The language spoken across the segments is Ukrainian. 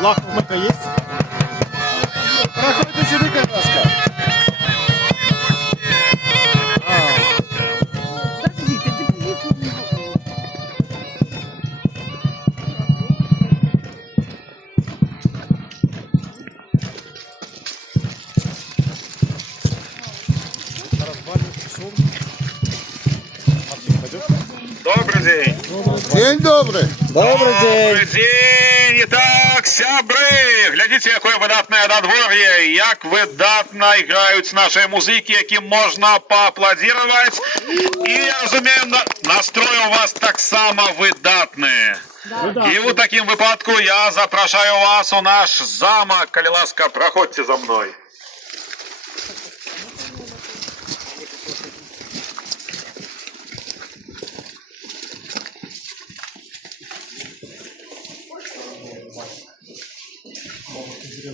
Флаг у мене є? Проходьте сюди, будь ласка. Добрый день. День добрий. Добрий день. Добрый день. Итак, сябры, глядите, якое выдатное надворье, як выдатно граюць наши музыкі, яким можна поаплодировать. И, я разумею, настрой у вас так само выдатный. И в таким выпадку я запрашаю вас у наш замок. Коли ласка, проходьте за мной.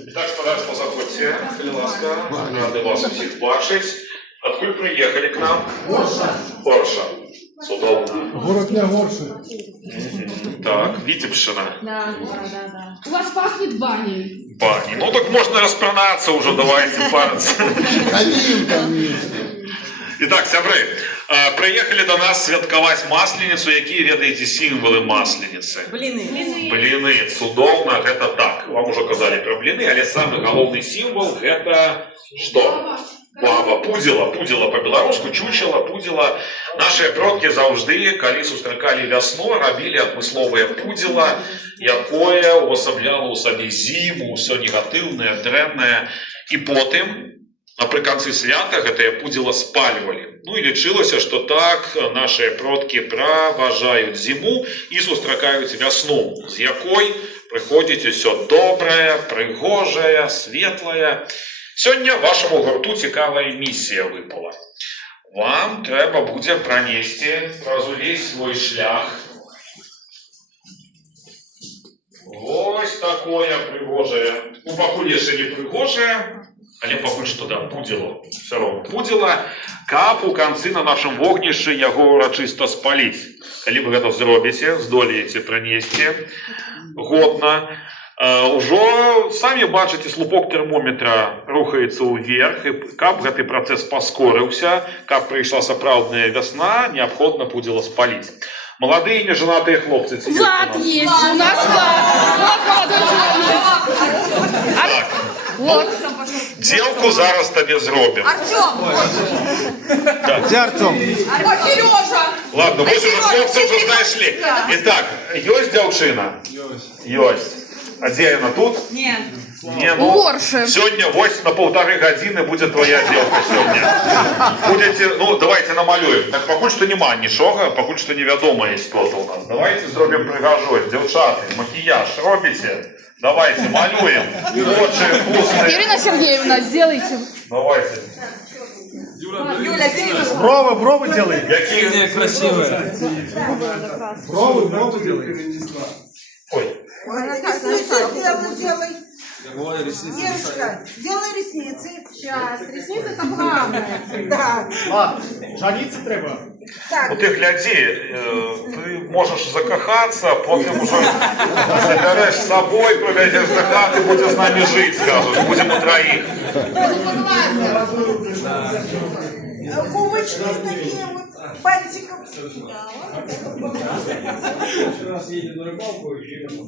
Итак, пожалуйста, заходите. Коли ласка, рады вас всех бачить. Откуда приехали к нам? Орша. Судовно. Город не горший. Так, Витебщина. Да. У вас пахнет баней. Бани. Ну так можно распронаться уже, давайте париться. Камін. Итак, сябры, приехали до нас святкаваць масленицу. Какие ведаете символы масленицы? Блины. Цудоўна, это так. Вам уже казали про блины, але самый головный символ это что? Баба, пудзела по-беларуску, чучела, пудзела. Наши продки заўжды, калі сустракалі вясну, рабілі адмысловае пудзела, якое увасабляла ў сабе зіму, ўсё негатыўнае, дрэннае. І потым, напрыканцы свята, гэтае пудзела спальвалі. Ну і лічылася, што так наши продкі праважаюць зіму і сустракаюць вясну, з якой прыходзіць усё добрае, прыгожае, светлае. Сёння вашаму гурту цікавая місія выпала. Вам трэба будзе пранесці праз увесь свой шлях вось такое прыгожае. Ну, пакуль яшчэ не прыгожае, але пакуль што да, пудзела. Всё роўна пудзела, каб у канцы на нашым вогнішчы яго урачыста спаліць. Калі вы гэта зробіце, здолееце пранесці годна, ужо самі бачыце, слупок тэрмометра рухаецца ўверх, і каб гэты працэс паскорыўся, каб прыйшла сапраўдная вясна, неабходна пудзела спаліць. Маладыя і нежанатыя хлопцы. Влад есть, у нас Влад. Вот. Дзелку зараз табе зробім. Артем! Де Артем? Сережа! Ладно, вось уже хлопцы уже знайшлі. Итак, ёсць дзяўчына? Ёсць. А дзе яна тут? Нет. Не, ну, Горше. сегодня вось на 1,5 гадзіны будет твоя девка сегодня. Будете, ну, давайте намалюем. Так, пакуль што нема нічога, пакуль што невядома есть кто-то у нас. Давайте зробім прыгажосць. Дзяўчаты, макияж робіце? Давайте, малюем. Очи, вкусные. Ирина Сергеевна, сделайте. Давайте. Юля, бери. Брови делай. Какие красивые. Брови делай. Ой. Ресницы делай. Ой, ресницы. Девушка, делай ресницы. Сейчас, ресницы это главное. Да. Ладно, жаліться треба. Так. Ну ты гляди, ты можешь закахаться, потом уже заберешь с собой, проведешь до хаты, будешь с нами жить, скажешь, будем у троих. Губочки такие вот, бантиком.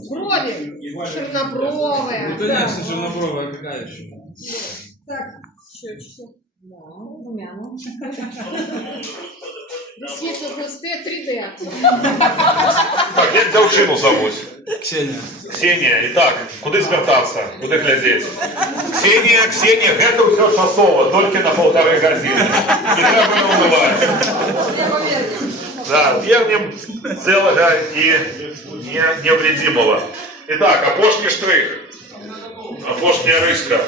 Брови. Чернобровые. Конечно, чернобровая какая еще. Так. Щечки. Да, румяна. Ресницы густые, 3D. Так, як дзяўчыну зовут? Ксения. Ксения. Итак, куды звяртацца? Куды глядзець? Ксения, гэта ўсё часова, толькі на 1,5 гадзіны. Не трэба не ўмываць. Да, вернем целого и невредимого. Итак, апошні штрих. Апошняя рыска.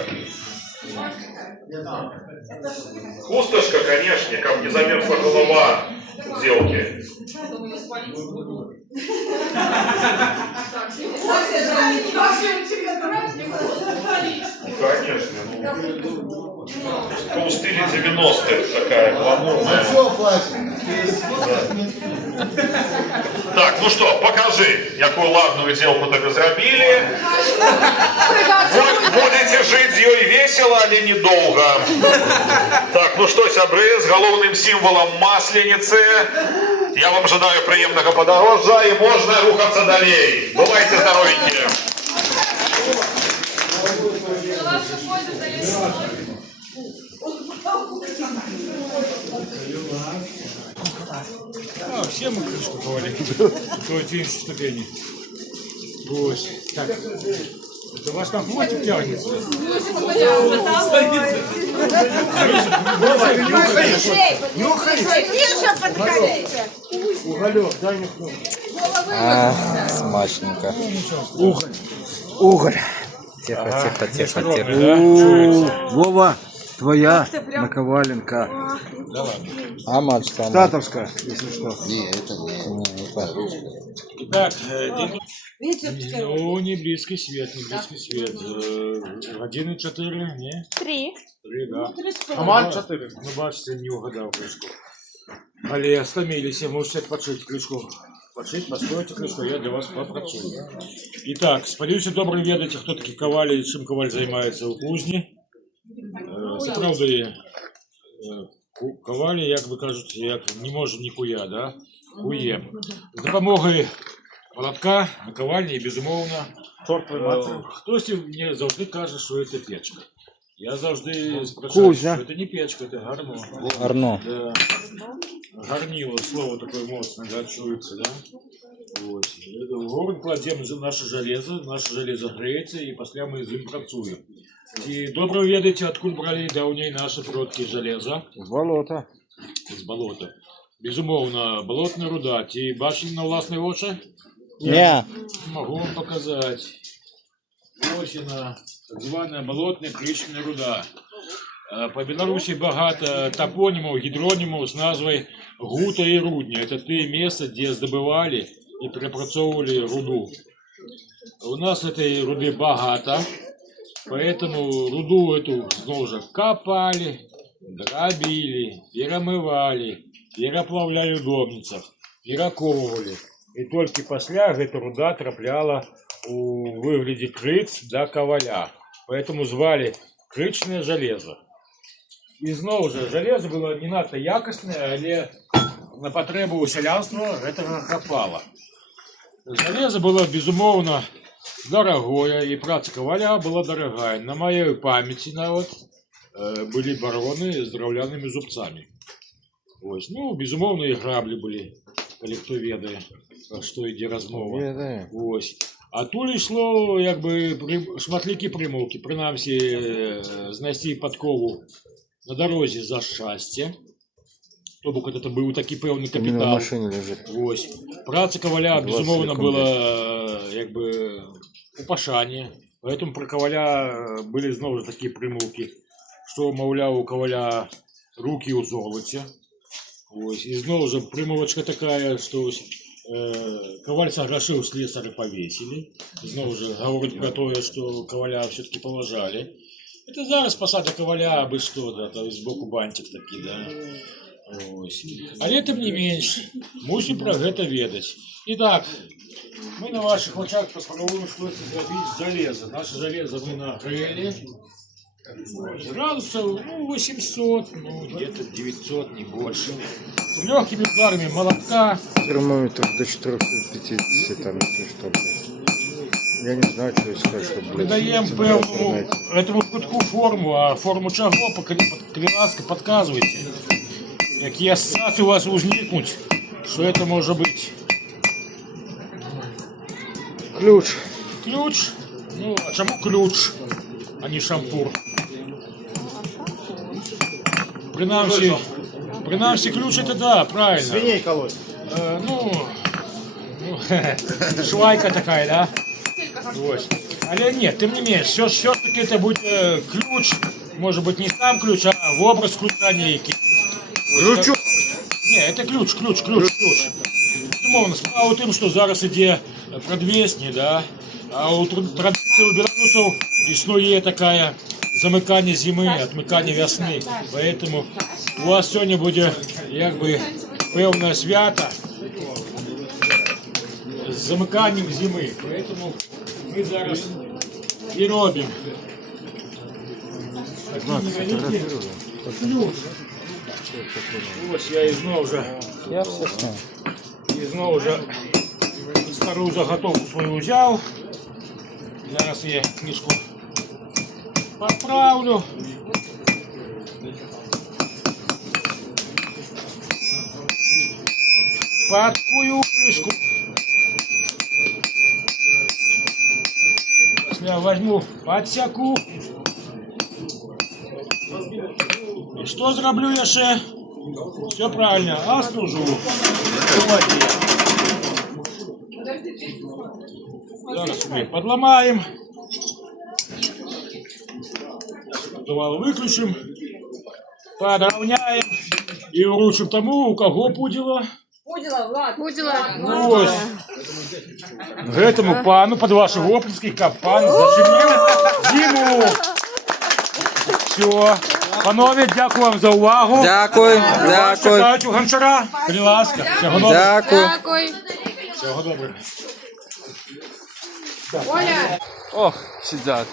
Хусточка, конечно, как не замерзла голова девки. Конечно. Ну, по стиле 90-х такая гламурная. Все, плачем. Да. Так, ну что, покажи, якую ладную сделку тобі зробили. Будете жить з ёй весело, але недолго. Так, ну что, сябры, с головным символом Масленицы я вам желаю приємного подорожжя и можно рухаться далее. Бывайте здоровенькие. Все мы крышку повалили. То тень ступени. Ось. Так. Это ваш там хвостик тянется. Миша, подходите. Уголек, дай нюхну. Смачненько. Уголь. Тихо. Вова, твоя наковаленка. А мать там? Татовская, если что. Итак, ну, не близкий свет. 1,4, не? 3. 3, да. Амаль 4. Ну, бачите, не угадал крышку. Але стомились, можете отпочить крышку. Постойте крышку, я для вас попрацую. Итак, сподіваюся, добре ведаете, хто такі ковалі і чим коваль займається у кузні. Справді, ковалі, як ви кажете, як не може ніхуя, да? Кує. З допомогою молотка, наковальні і, безумовно, хтось мені завжди каже, що це печка. Я завжди спрашиваю, що це не печка, це гарно. Гарно. Да. Горнило, слово такое мощное, да, чуется, да? Вот. В горн кладем наше железо греется, и после мы из ним працуем. И добре ведаете, откуда брали давней наши продки железо? З болота. З болота. Безумовно, болотная руда. Ті бачили на власні очі? Не. Могу вам показать. Ось вона, так звана болотная кричная руда. По Беларуси багато топонимов, гидронимов с назвой Гута и Рудня. Это те места, где добывали и перепрацовывали руду. У нас этой руды багато, поэтому руду эту снова же копали, дробили, перемывали, переплавляли в домницах, перековывали. И только после эта руда трапляла у выгляде крыц до коваля. Поэтому звали кричное железо. І знову ж, железо було не надто якісне, але на потребу селянства этого хапало. Железо було, безумовно, дорогое, і праця коваля була дорогая. На моей памяти були барони з дерев'яними зубцами. Ось, ну, безумовно, і граблі були, коли хто ведає, про що йде розмова. Ось. А тут йшло, якби, шматлікі примовки, принаймні, знайти подкову на дорозі за щастя. Тобто це був такий певний капітал. Ось. Праця коваля, безумовно, була якби у пашані. Поэтому про коваля були знову ж такі примовки, що, мовляв, у коваля руки у золоті. Ось. І знову ж примовочка така, що коваль согрешив, слесаря повесили. Знову ж говорить про те, що коваля все-таки поважали. Это зараз посада коваля, абы что, да, там сбоку бантик такі, да. Ось. Але тим не менш, мусим про гэта ведаць. Итак, мы на ваших очах поспробуем что-то зробить з железа. Наше железо мы нагрели. Градусов, ну, 800, ну, где-то 900, не больше. Легкими ударами молотка. Термометр до 450, там, если что. Я не знаю, что искать, чтобы... Придаем певному этому кутку форму, а форму чего, ласка, подказывайте. Какие ассоциации у вас возникнуть, что это может быть? Ключ. Ключ? Ну, а чему ключ, а не шампур? Принамсі, ключ это да, правильно. Свиней колоть. Швайка такая, да? Ось. Але нет, тем не менее, все-таки это будет ключ, может быть не сам ключ, а в образ ключа некий. Ключу. Не, это ключ. Безумовно, справа у тим, що зараз іде предвесні, да? А у традиції у білорусів існує таке замикання зими, відмикання весни. Поэтому у вас сьогодні буде якби певне свято. з замиканням зими. Поэтому ми зараз і робимо. Такі невеликі. Ось я і знову вже. Я все знаю. І знову вже стару заготовку свою взяв. Зараз я книжку поправлю. Подкую крышку. Після возьму подсяку. І що зроблю я ще? Все правильно, остужу. Зараз ми подламаємо. Подувало виключимо. Подровняємо. І вручимо тому, у кого пуділо. Ну, ось. Этому пану под ваши оплески, как пан заживів зиму. Все. Панове, дякую вам за увагу. Дякую, дякую. Чекають у Гончара. Будь ласка. Всього доброго. Дякую. Всього доброго. Оля! Ох, сидят.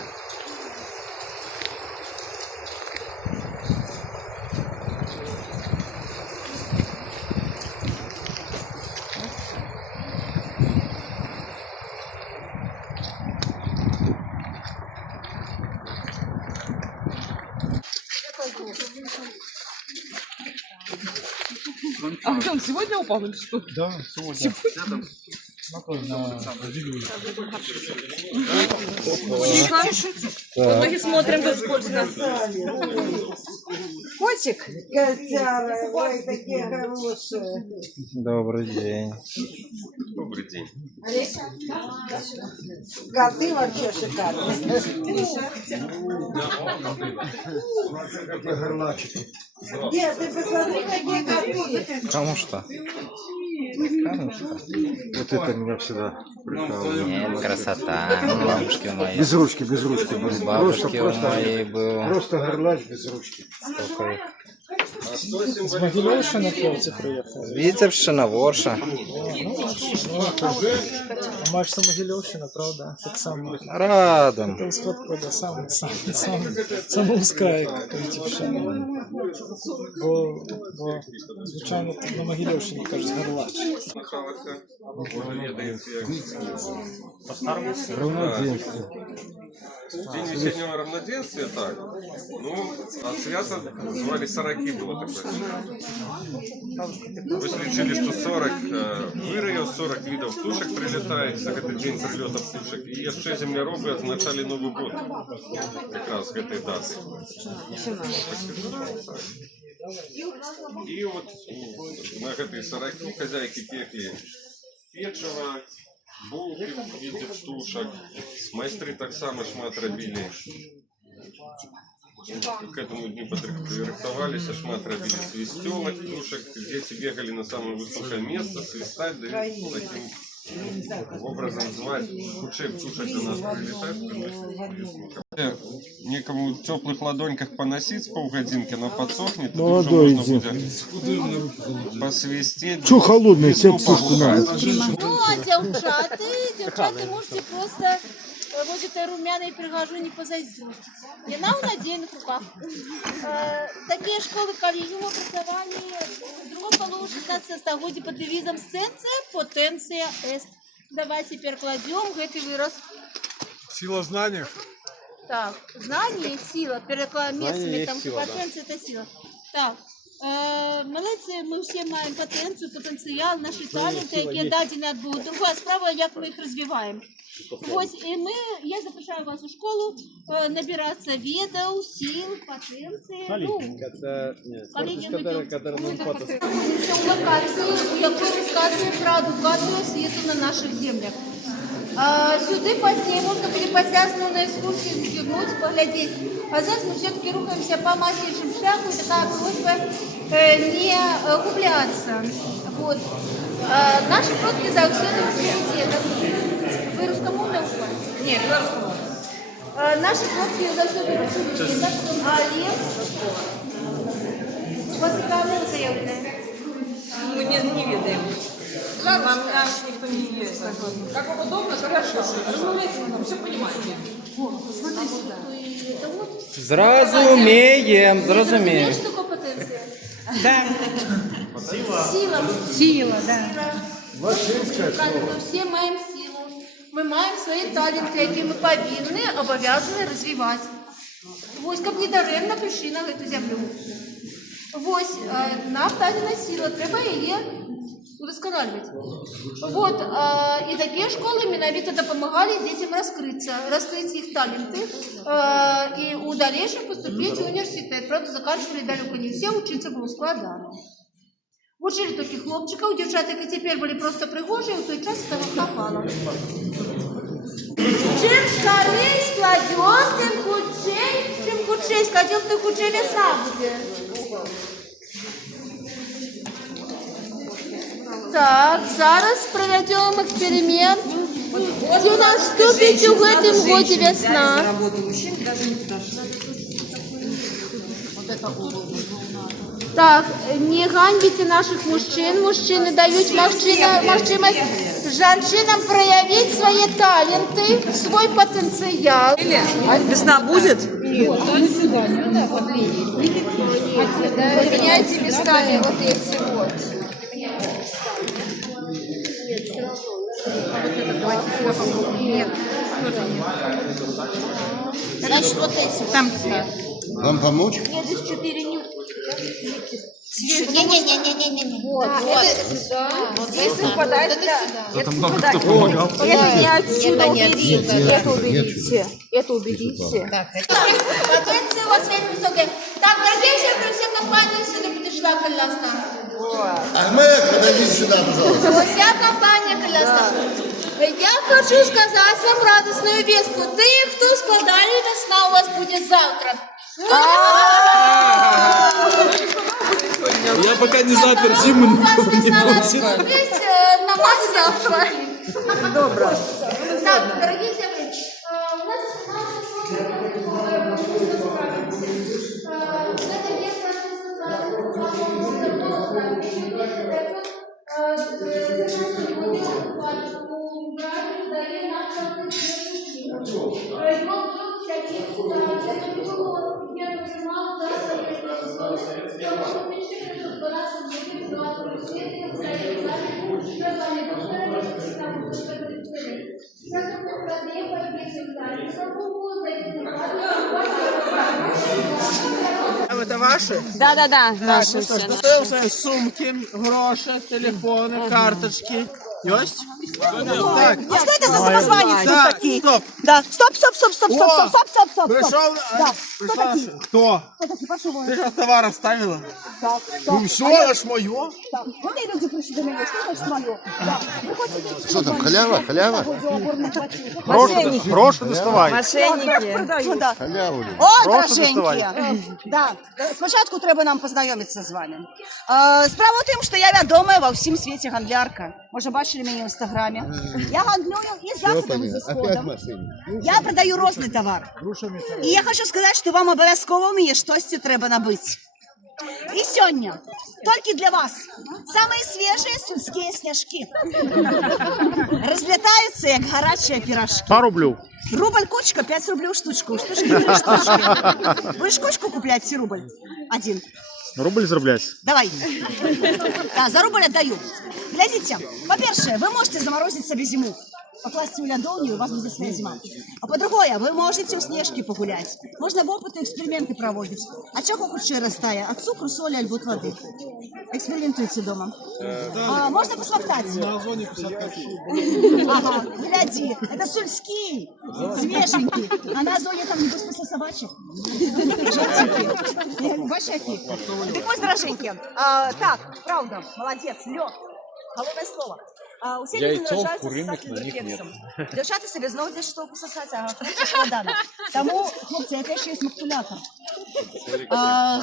Антон, сегодня упал или что? Да, сегодня. В итоге смотрим, как скользко. Котик? Котяра, ой, такие хорошие. Добрый день. Коты вообще шикарные. Где, ты посмотри, какие коты. Кому что? Вот это меня всегда прикалывает. Нет, красота. Бабушки мои. Без ручки были. Бабушки моей был. Просто горлач без ручки. З Могилевщини хлопці приїхали. Витебщина, Ворша. А маєш це Могилевщина, правда? Так само. Радом. Там сход правда, сам узка, як Витебщина. Бо, звичайно, тут на Могилевщині кажуть горлач. Равноденствие. День весеннего равноденствия, так. Ну, а свято звали Сороки, было такое. Вы решили, что 40 вырыев, 40 видов птушек прилетает, за этот день прилета птушек. И еще земляробы отзначали Новый год. Как раз с этой даты. И вот на этой Сороки хозяйки пекли печиво, булки в виде птушек. Майстры так само шмат робили. К этому дню подрихтовались, шмат робили свистелок птушек. Дети бегали на самое высокое место, свистать, да и таким образом звать. Худшие птушек до нас прилетают. Некому в теплых ладоньках поносить с полгодинки, она подсохнет, и уже можно будет посвистеть. Чё холодный, себе птушку надо. Ну, а девчата можете просто вот этой румяной пригожуни позайздростить. Яна у надеянных руках. Такие школы коллегиума образования в другом полу 16 столетия под девизом «Сценция, потенция, эст». Давайте перекладем этот выраз. Сила знання. Так, знание и сила. Перекладем там потенция это сила. Так. Молодці, ми всі маємо потенцію, потенціал, наші таленти, які дадені від Бога. Друга справа, як ми їх розвиваємо. Ось, і я запрошую вас у школу набиратися відео, сил, потенції. Цю локацію, яку розказує про едукацію освіту на наших землях. Сюди пізніше можна перепосясно на екскурсії звернути, поглядеть. А зараз ми все-таки рухаємося по массовому шляху, и такая просьба не губляться. Вот. Наши предки завсёды в приоритетах. Вы русскомовная ушла? Нет, русскомовная. Наши предки завсёды в приоритетах, але у вас какая заявленная? Мы не видим. никто не лезет. Как вам удобно, хорошо. Разумеется, мы все понимаете. Смотри сюда. Это вот. Зразумеем, зразумеем. Знаешь, что такое потенция? Да. Сила, да. Мы все маем силу. Ми маємо свої таленти, які ми повинні, обов'язані розвивати. Ось, як не даремно прийшли на цю землю. Ось, нам дадена сила, треба її удосконалювати. Вот, і такі школи менавіто допомагали дітям розкрити їх таленти і у дальнейшем поступити в університет. Правда, заканчивали далеко не все, учиться було складно. Учили таких хлопчиков, девчата, які тепер були просто пригожі, у той час того хапало. Чим скорее складем, чим худшей складем, тим худшей весна буде. Так, зараз проведемо експеримент, де у нас вступить у цьому році весна. Так, не ганьбите наших мужчин. Мужчины дают можливість женщинам проявить свои таленты, свой потенциал. Весна будет? Поменяйте местами вот эти вот. Нет. Значит, вот эти. Там. Вам помочь? Нет, здесь 4 нитки. Не-не-не-не-не-не. Вот. Вот здесь выпадает, да. Это не отсюда уберите. Это уберите. Это уберите. Потенция у вас очень высокая. Так, дорогие все, вся компания сегодня подошла к Аляска. Ахмед, подойди сюда, пожалуйста. Вся компания к Аляска. Я хочу сказать вам радостную вестку. Ты, кто складали, весна у вас будет завтра. Я пока не запер, зиму У вас не весна будет. на вас завтра. Добро. Так, дорогие земли, у нас Это ваши? Да, Наши. Достаем свои сумки, гроши, телефоны, карточки. Есть? Так. А что это за самозванец Так, такие? стоп. Да, стоп. Пришел. Пришла. Кто? Ты же товар оставила. Ну все, это ж мое. Вони люди прийшли до мене, що ж моє? Что там, халява? Халява? Гроши доставай. Мошенники. Халяву. О, дороженькі! Да. Спочатку треба нам познайомитися з вами. Справа в тім, що я відома во всім світі гандлярка. Може, бачили мене в Інстаграмі. Я гандлюю і заходом, і за Опять сходом. машина. Я продаю різний товар. І я хочу сказати, що вам обов'язково мені щось треба набити. І сьогодні, тільки для вас, самые свежие сільські сняжки. Розлітаються, як гарячі пирожки. По рублю. Рубль кучка, 5 рублей штучку. Штучки 3 штучки. Будешь кучку куплять, все рубль? Один. Рубль зароблять. Давай. Да, за рубль отдаю. Глядите, по-перше, вы можете заморозить себе зиму. Покласть у лядовню, и у вас будет своя зима. А по-другое, вы можете у снежки погулять. Можно в опыты, эксперименты проводить. А чего худшее растая? От цукру, соли, альбо от воды. Экспериментуйте дома. Можно посмоктать. Ага, гляди, это сульский, свеженький. А на озоне там не после собачек. Желтенький. Большаки. Так вот, дороженьки. Так, правда, молодец, лед. Головное слово. Усе люди наражаються сосати перцем. Дівчата собі знову десь штуку сосати, а хлопці складано. Тому, хлопці, це ще є смактулятор.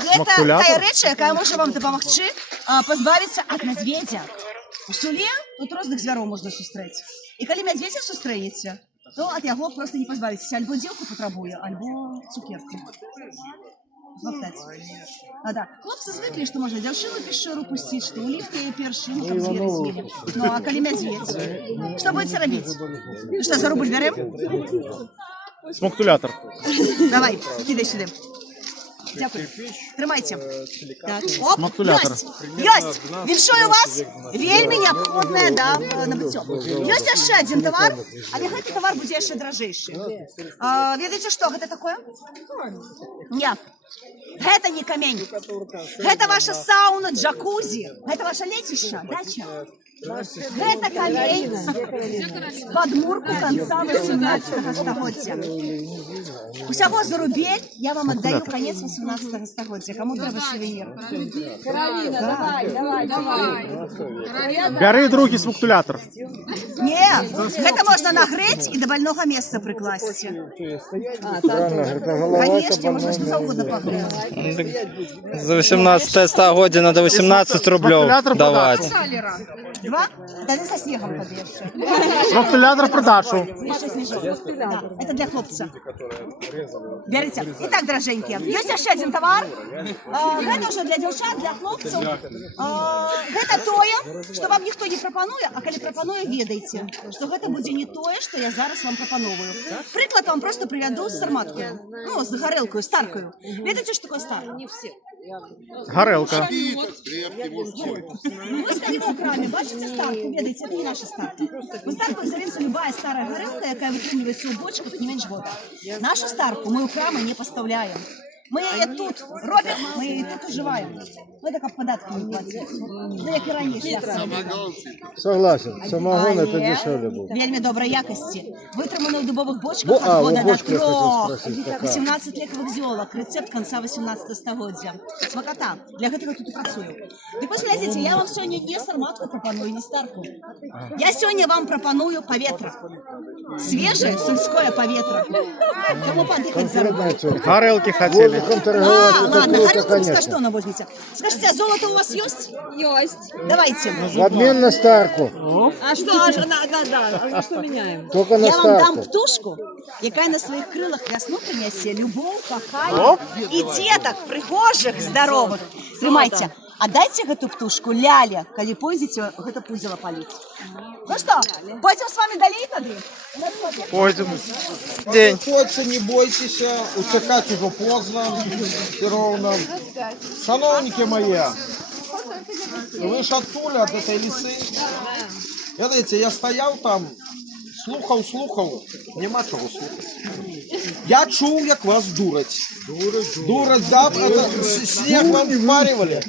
Це така річ, яка може вам допомогти позбавитися від медведя. У селі тут різних звірів можна зустріти. І коли медведя зустрінеться, то від його просто не позбавитися. Альбо ділку потребує, альбо цукерку. А, да. Хлопцы звыкли, што можна дзяўчыну без шэру пусціць, што ўліпкі і першыну, каб звері з'елі. Ну, а калі мядзведь? Што будзеце рабіць? Ну што, за рубль бярем? Смоктулятор. Давай, кідай сюды. Дякую. Трымайце. Так, оп, Смоктулятор. ёсць! Віншую вас! Вельмі неабходнае, да, набыццё. Ёсць яшчэ адзін тавар, але гэты тавар будзе яшчэ дражэйшы. Ведаеце, што гэта такое? Не. Гэта не камень. Гэта ваша сауна, джакузі. Гэта ваша лецішча, дача. Гэта камень падмурку канца 18 стагоддзя. Усяго за рубель я вам аддаю канец 18 стагоддзя. Каму трэба сувенір? Давай. Бяры другі смоктулятор. Не, гэта можна нагрэць і да больнога месца прыкласці. Канешне, можна што заўгодна пагрэць. За 18 стагоддзя надо 18 рублёў даваць. Два? Да не со снегом тады яшчэ. Смоктулятор продажу. Да, это для хлопца. Бярыце. Итак, дороженькие, ёсць яшчэ адзін тавар. Гэта ўжо для дзяўчат, для хлопцаў. Гэта тое, што вам ніхто не прапануе, а калі прапануе, ведайце, што гэта будзе не тое, што я зараз вам прапановую. Прыклад вам просто прывяду з сарматкаю. Ну, з гарэлкаю, старкаю. Ведаеце, што такое старка? Не все. Гарэлка. Мы стоим у краме, бачите старку, ведаеце, это не наша старка. У старку зовется любая старая горелка, якая вытрымліваецца ў бочках не менш года. Нашу старку мы у крамы не поставляем. Мы яе тут робим, мы яе тут уживаем. Ну, это как податки не платить. Ну, як і раньше. Согласен, самогон это дешевле будет. Вельмі доброй якости. Вытрыманы ў дубовых бочках от года до 3. 18 лекавых зёлак. Рецепт конца 18 стагоддзя. Смакота. Для гэтага тут и працую. Дык вось глядзіце, я вам сёння не сарматку прапаную, не старку. Я сёння вам прапаную паветра. Свежее сельское паветра. Кому подыхать за руку? Гарэлкі хацелі. Ладно, горелку бескоштовно возьмите. Скажите, а золото у вас есть? Есть. Давайте. В обмен на старку. А что? А что меняем? Только на Я вам дам старку. птушку, якая на своих крылах весну принесе любовь, кохание и деток пригожих, здоровых. Трымайте. Отдайте эту птушку Ляле, коли пойдете это пузево полить. Ну что, пойдем с вами далее, Кадрин? Пойдем. День. Приходьте, не бойтесь, уцекать уже поздно, все ровно. Шановники мои, вы ж оттуда, от этой лисы. Видите, я стоял там, слухав, нема чого слухати. Я чув, як вас дурать. Дурать, да, снег вам впаривали.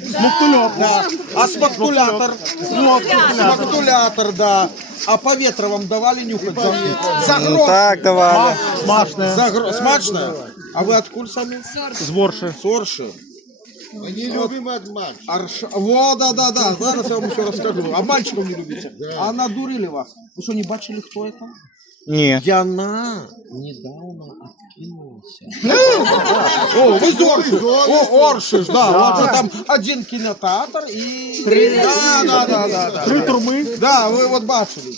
Да. А смоктулятор? Смоктулятор, да. А поветра вам давали нюхать за грош? Так, давали. Смачно? А вы откуда сами? З Ворши. Сорши. Мы не любим обман. Во, да. Зараз я вам еще расскажу. А мальчиков не любите? А надурили вас. Вы что, не бачили, кто это? Ні. Яна недавно откинулся. О, вы Зорши. О, Оршиш, да. Вот же там один кинотеатр и... Да. 3 турми. Да, вы вот бачили.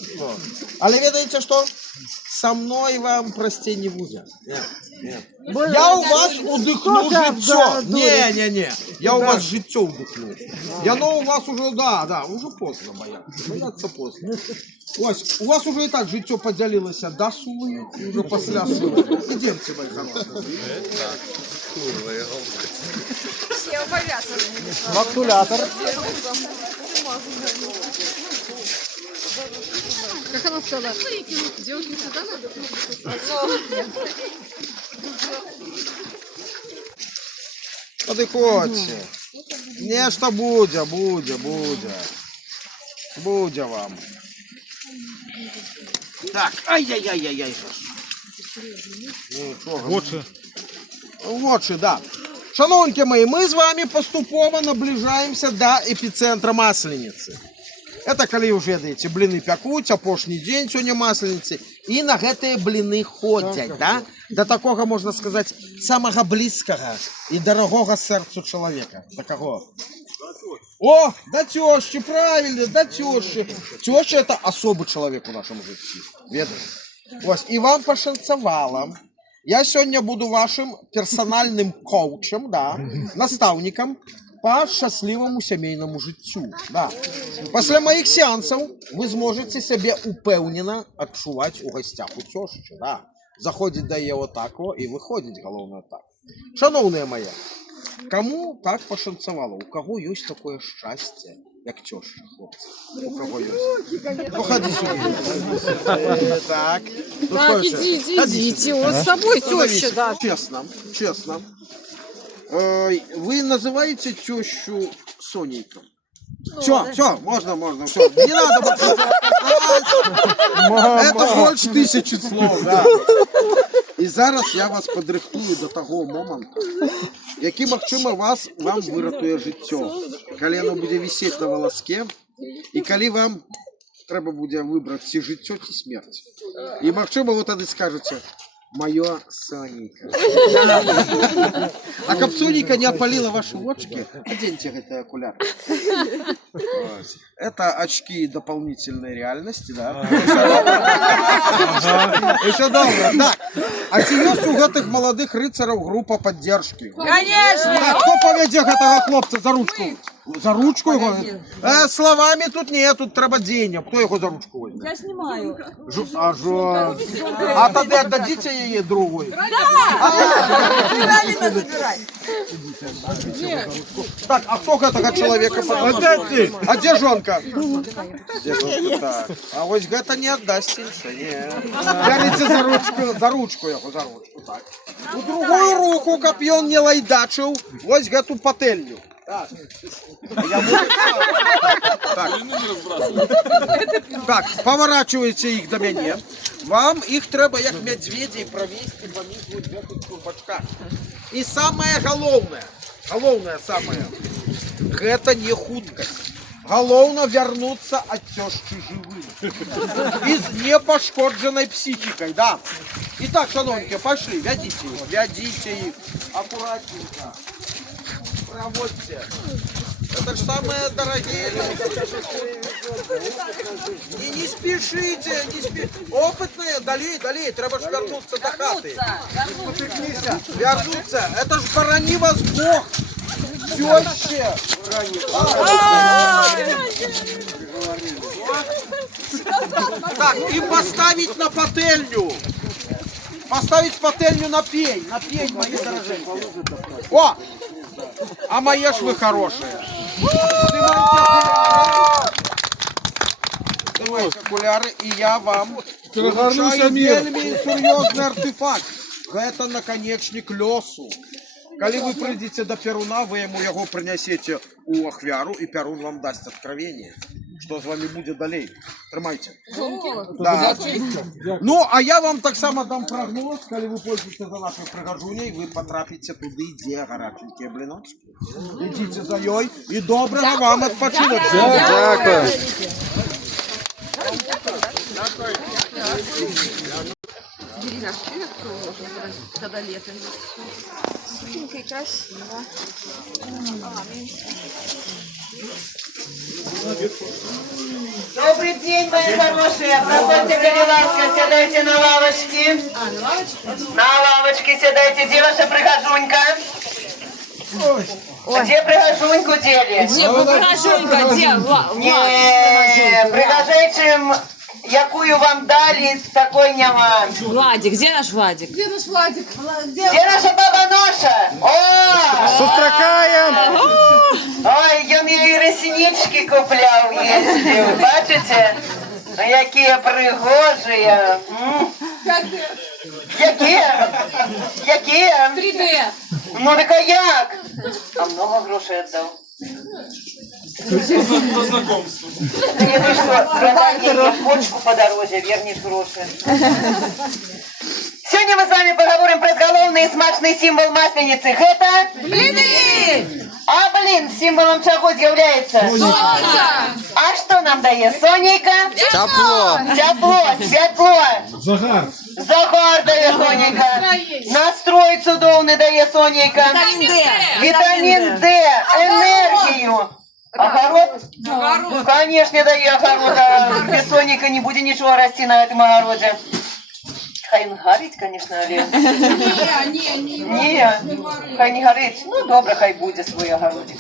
Але ведаете, что? Со мной вам простей не будет. Нет. Я у вас удыхну життя. Не. Я у вас життя удыхну. Яно у вас уже, да, уже поздно бояться. Бояться поздно. Ось, у вас уже и так життя поділилося, да, сули? Уже після сули. Ідемте, мої хороші. Все повязаны. Смоктулятор. Как она сказала? Девушке сюда надо? Подиходьте. Нечто буде. Буде вам. Так, ай-яй-яй-яй. Очі, да. Шановненькі мої, ми з вами поступово наближаемся до эпицентра Масленицы. Это коли уже, ведаете, блины пякуть, апошний день сегодня Масленицы, и на гэтые блины ходят, да? До такого, можно сказать, самого близкого и дорогого сердцу человека. До кого? О, до тещи, правильно, до тещи. Теща это особый человек в нашем жизни, ведаете? Вот, и вам пошанцевало. Я сегодня буду вашим персональным коучем, да, наставником по счастливому семейному життю. Да. Після моїх сеансів ви зможете себе упевнено відчувати у гостях у тещі. Да. Заходить до її отако і виходить, головне так. Шановні мої, кому так пошанцевало? У кого є таке щастя, як теща, хлопці? У кого є? Ну, ходи сюди. Так. Так, идите, вот с собой теща, да. Честно. Вы называете тещу Сонейка? Все, можно, все. Не надо больше. Это больше 1000 слов, да. І зараз я вас подрихтую до того моменту, який, можливо, вам вирятує життя. Коли воно буде висіти на волоске, і коли вам треба буде вибрати чи життя, чи смерть. І, можливо, ви тоді скажете: моя Сонейка. А как Сонейка не опалила ваши очки, оденьте эти окуляры. Это очки дополнительной реальности, да? Еще добре. Так, а чи є у гэтых молодых рыцарів група поддержки? Конечно! Так, хто поведе этого хлопца за ручку? За ручку його? Словами тут ні, тут треба денег. Хто його за ручку возьме? Я снимаю. А тоді віддадите її другої? Правильно забирай. Так, а кто этого человека? А где жонка? Так. А вот это не отдаст. Берите за ручку его, за ручку. Так. У другую руку, как он не лайдачил, вот эту пательню. Так. Так, поворачивайте их до меня. Вам их треба, як медведей, провести по них вот в этих трубочках. И самое головное самое, это не хуткость. Головне вернуться от тещи живым. И с непошкодженной психикой, да. Итак, шановненькие, пошли, вядите их. Аккуратненько. Проводьте. Это же самые дорогие люди. И не спешите, Опытные, далее, треба ж вернуться до хаты. Вернуться. Это ж борони вас Бог. Теща. Так, и поставить на пательню. Поставить пательню на пень, мои дорогие. О! А мои ж вы хорошие. Снимайте окуляры, и я вам вручаю вельми серьезный артефакт. Это наконечник лесу. Коли вы придете до Перуна, вы ему его принесете у ахвяру, и Перун вам даст откровение, что с вами будет далее. Тримайте. Да. Ну, а я вам так само дам прогноз, коли вы пользуетесь за нашей пригожуней, вы потрапите туди, где горяченькие блиночки. Идите за ёй, и доброго вам отпочинок. Дякую. Когда лето. Сухенько и красиво. Добрый день, мои хорошие. Проходите, ласка, сядайте на лавочки. На лавочки сядайте. Где ваша прихожунька? Где прихожуньку дели? Где прихожунька? Где? Не, прихожечим, якую вам дали, такой няма. Владик, где наш Владик? Где наш Владик? Где наша баба Ноша? О! Зустракаем! Ой, ён їй реснички купляв, їздив. Бачите? Які пригожі. Які? 3D. Ну так а як? А много грошей віддав. По знакомству. Я ты что, продай ей почку по дороге, вернешь гроши. Сегодня мы с вами поговорим про головный и смачный символ масленицы. Это? Блины! А блин, символом чего является? Солнце! А что нам дает Сонейка? Тепло. Тепло, светло. Загар. Загар дає Сонейка. Настрой цудовний дає Сонейка. Витамин Д! Витамин Д, энергию. Огород? Огород. Конечно, дає огород. Без Сонейка не будет ничего расти на этом огороде. Хай він горить, конечно, але... Ні. Хай не горить. Ну, добре, хай буде свій огородик.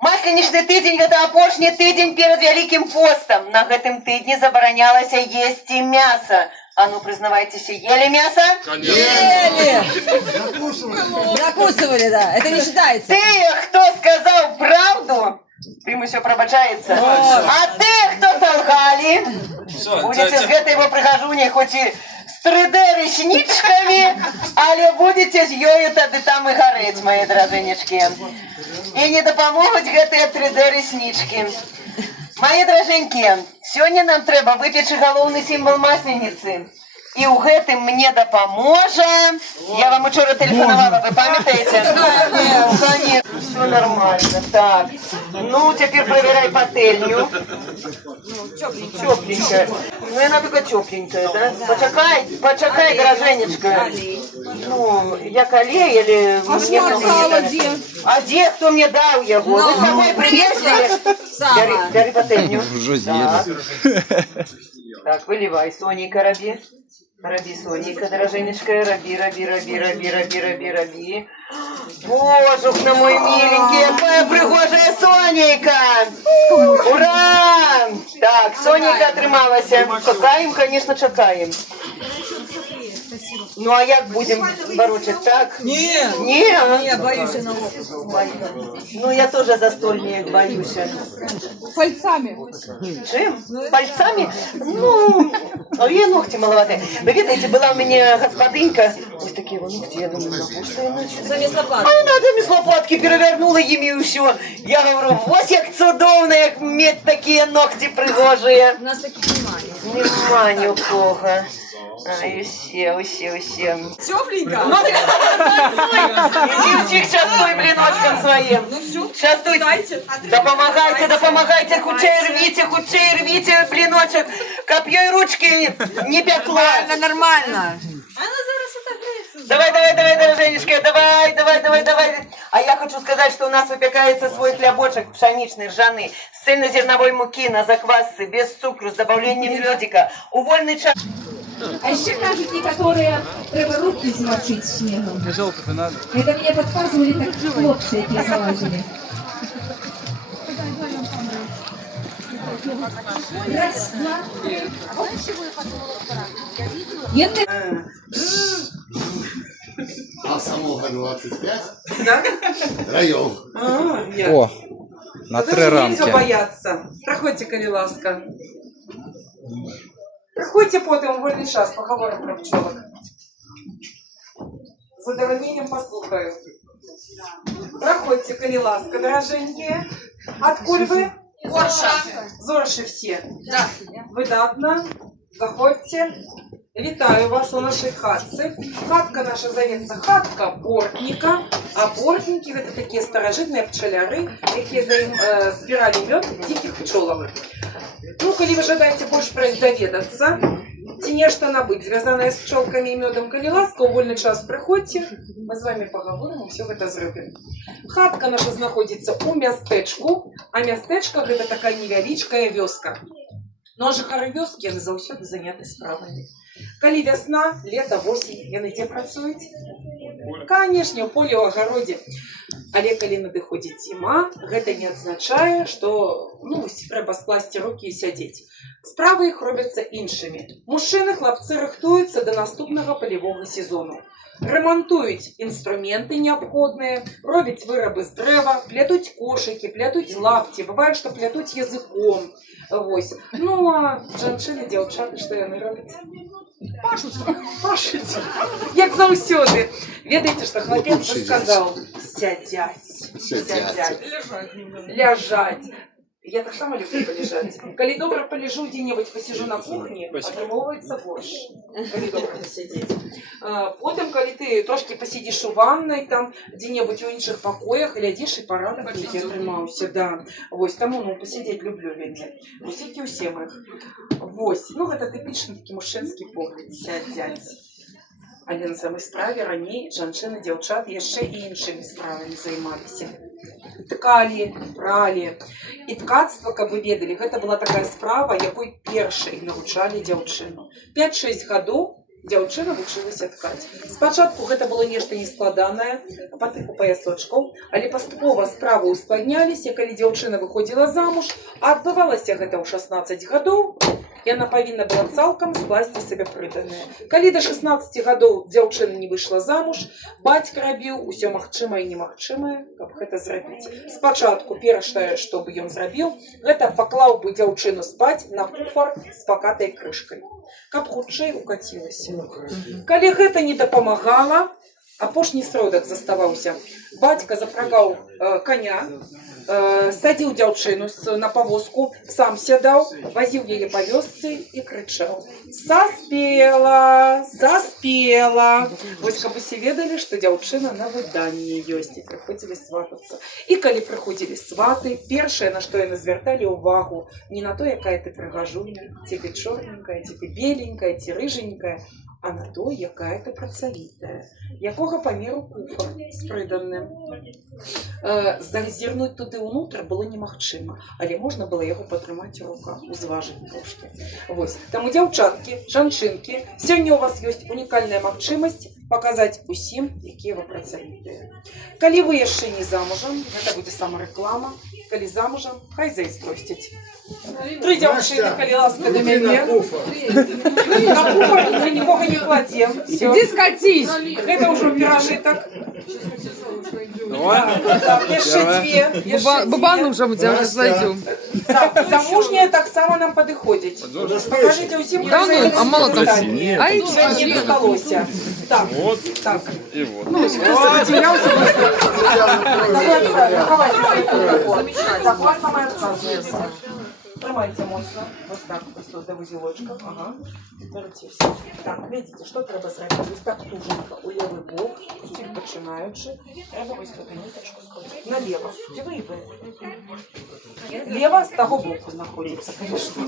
Масленічний тиждень – гэта апошні тиждень перед Великим постом. На гэтым тыдні забаранялася есці мяса. А ну, признавайтеся, ели мясо? Ели! Закусывали, да. Это не считается. Ты, кто сказал правду, им еще пробачается. А ты, кто солгали, будете с гэтай его прихожуни хоть и с 3D-речничками, але будете с ёю тады там и гореть, мои дроженечки. И не допомогут гэтые 3D-реснички. Мои дроженьки, сегодня нам трэба выпечь галоўны символ масленицы. И у гэтым мне допоможа. Я вам учора телефоновала, вы памятаете? Конечно, все нормально. Так, ну теперь проверяй пательню. Тепленькая. Ну она только тепленькая, да? Почекай, дроженечка. Ну, як олей или... А где? Кто мне дал его? Вы с собой привезли? Бери пательню. Так, выливай, Сонейка, раби. Раби, Сонейка, дроженечка, раби. Божух на мой миленький, какая пригожая Сонейка! Ура! Так, Сонейка отрымалась. Чакаем, конечно, чакаем. Ну а як будем борочить, так? Не, боюсь на Ну я тоже застольник боюсь. Пальцами. Чем? Пальцами? Ну, я ногти маловатые. Вы видите, была у меня господынька. Вот такие вот ногти, я думаю, что я начну. Замість лопатки. А она замість лопатки перевернула ими и все. Я говорю, вот як цудовно, як иметь такие ногти пригожие. У нас таких немає. Нема ні у кого. Ай, усе. Тепленько? Ну, иди всех частуй блиночком своим. Ну все, Частуй. Допомагайте, хутчей рвите блиночек. Копье и ручки не пекло. Нормально. Давай, Женечка, давай. А я хочу сказать, что у нас выпекается свой хлебочек пшеничный, ржаный, с цельнозерновой муки на заквасце, без цукру, с добавлением лёдика. У вольный час. А еще кажуть, некоторые треба руки змочить снегом. Это мне подсказывали так хлопцы, які залазили. Раз, два, три. А самого 25? Да? Район. О, на 3 рамки. Бояться. Проходьте, коли ласка. Проходьте потом вольный час, поговорим про пчелок. С задовольнением послухаю. Проходьте, коли ласка, дороженькие. Откуль вы? Зорши все. Да. Выдатно. Заходьте. Вітаю вас у нашей хатце. Хатка наша зовется хатка бортника. А бортники это такие старожитные пчеляры, которые збирали мед диких пчелок. Ну, коли вы жадаете больше про них доведаться, ці нешта набыть, звязанное с пчелками и медом, коли ласка, у вольный час приходите, мы с вами поговорим и все это зробим. Хатка наша знаходится у мястэчку, а мястэчка это такая невялічкая вёска. Но жыхары вёскі, яны заўсёды заняты справамі. Калі вясна, лето, осень, яны дзе працуюць? Канешне, у полі, у агародзе. Але калі надыходзіць зіма, гэта не адзначае, што трэба скласці рукі і сядзець. Справы іх робяцца іншымі. Мужчыны, хлапцы рыхтуюцца да наступнага палявога сезону. Ремонтують інструменти необхідні, роблять вироби з дерева, плетуть кошики, плетуть лапті, буває, що плетуть язиком. Ось. Ну, а жанчини, дівчата, що вони роблять? Пашуть. Як заўсёды. Ведаеце, што хлопець сказав? Сядять. Ляжать. Я так само люблю полежать. Коли добре полежу где-нибудь, посижу на кухне, атрымоўваецца борщ. Коли добре посидеть. Потом, коли ты трошки посидишь у ванной, там, где-нибудь в інших покоях, глядишь и порадок я атрымаўся, да. Вось, тому, посидеть люблю, ведь. Усікі усе мы. Вось. Ну, гэта типичный такі мужчынскі погляд. Сядзяць. Але на самой справе раней жанчыны, дзяўчат яшчэ і іншымі справамі займаліся. Ткалі, пралі. І ткацтва, каб вы ведалі, гэта была такая справа, якой першай навучалі дзяўчыну. 5-6 гадоў дзяўчына вучылася ткаць. Спачатку гэта было нешта нескладанае, па тыпу паясочкаў, але паступова справы ускладняліся, калі дзяўчына выходзіла замуж, а адбывалася гэта ў 16 гадоў, яна павінна была цалкам скласці сабе прыданае. Калі да 16 гадоў дзяўчына не выйшла замуж, бацька рабіў усё магчымае і немагчымае, каб гэта зрабіць. Спачатку першае, што бы ён зрабіў, гэта паклаў бы дзяўчыну спаць на куфар з пакатай крышкай, каб хутчэй укацілася. Калі гэта не дапамагала, апошні сродак заставаўся. Бацька запрагаў коня, садзіў дзяўчыну на павозку, сам сядаў, вазіў яе па вёсцы і крычаў: «Заспела, заспела!» Вось каб усе ведалі, што дзяўчына на выданні ёсць, і прыходзілі сватацца. І калі прыходзілі сваты, першае, на што яны звярталі ўвагу, не на то, якая ты прыгажуня, ці ты чорненькая, ці ты беленькая, ці рыженькая, а на то, якая ты працавітая, якога памеру куфар з прыданным. Зазірнуць туды ўнутр было немагчыма, але можна было яго патрымаць у руках, узважыць трошкі. Вось. Таму, дзяўчаткі, жанчынкі, сёння ў вас ёсць унікальная магчымасць паказаць усім, якія вы працавітыя. Калі вы яшчэ не замужам, гэта будзе самарэклама, калі замужам, хай зайздросцяць. 3 дзяўчыны, калі ласка, да мяне. На куфар мы нікога не кладзем. Иди скатись! Гэта ўжо перажытак. Яшчэ 2. Бабану уже мы тебя уже зайдем. Так, замужняя таксама нам падыходзіць. Пакажыце ўсім, Да ну, а мало там. Ай, не дасталося. Так, так. И вот. Ну, просто потерялся. Хавайте свой телефон. Так, у вас самая отказывается. Тримайте моцно. Вот так, просто до вузелочка. Ага. Вертіться. Так, видите, що треба зробити? Ось так туженько у лівий бок, чуть починаючи. Треба ось таку ниточку складати. Наліво. Лево з того боку знаходиться, конечно.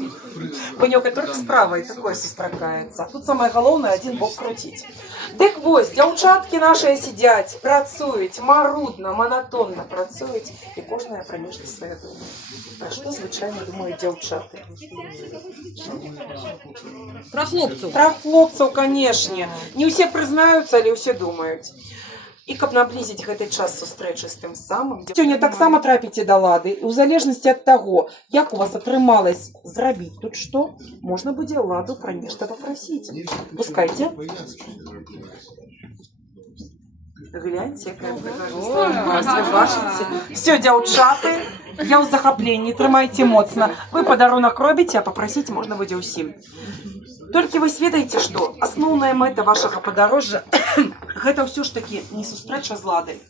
Пеньок только справа і такое сустракається. Тут самое головне один бок крутить. Дик ось, дівчатки наші сидять, працюють, марудно, монотонно працюють, і кожна про нешто своє думає. Про що, звичайно, думають дівчата? Про хлопців. Про хлопців, конечно. Не все признаються, але все думають. І каб наблизіць гэты час сустрэчы з тым самым, сёння таксама трапіце да лады, і ў залежнасці ад таго, як у вас атрымалось зрабіць тут што, можна будзе ладу пра нешта папрасіць. Пускайце. Гляньце, якая прыгажосць. Все, дзяўчаты, я ў захапленні, трымайце моцна. Вы падарунак робіце, а папрасіць можна будзе ўсім. Толькі вы ведаеце, што асноўная мэта вашага падарожжа гэта ўсё ж такі не сустрэча з ладай.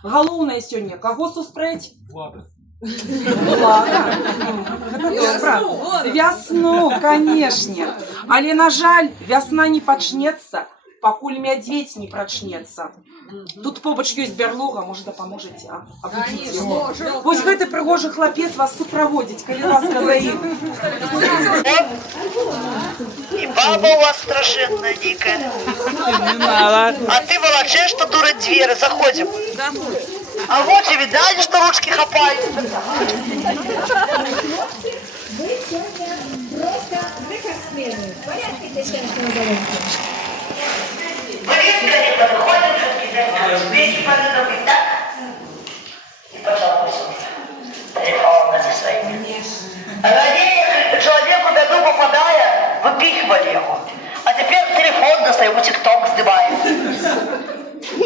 Галоўнае сёння каго сустрэць? Влада. Вясну, канешне. Але, на жаль, вясна не пачнецца, пакуль мядзведь не прачнецца. Тут побач ёсць бярлога, можа дапаможаце, а? Абудзіць яго. Вось гэты прыгожы хлапец вас суправодзіць, калі ласка за ім. И баба у вас страшенная, дикая. А ты волочешь, что дура двери, заходим. А вот и видали, что ручки хапают. Вы сегодня просто рекордсмены. Порядки тысячного головки. Близко не подходит, вещи подходят, так? И пожалуйста, реформа за своими. А на человеку в беду попадая, выпихивали его. А теперь телефон достаем, тикток сдымаем.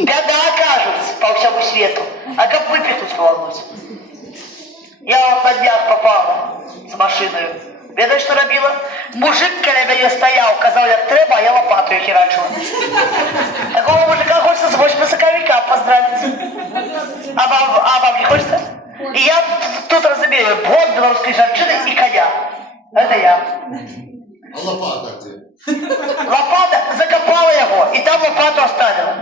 Беда окажется по всему свету. А как выпихнуть волнусь? Я вот на днях попала с машиной. Ведаешь, что робила? Мужик каля меня стоял, казал, як треба, а я лопатою херачила. Такого мужика хочется с 8-соковика поздравить. А вам не хочется? И я тут разумею, вот белорусской женщины и коня. Это я. А лопата где? Лопата закопала его, и там лопату оставила.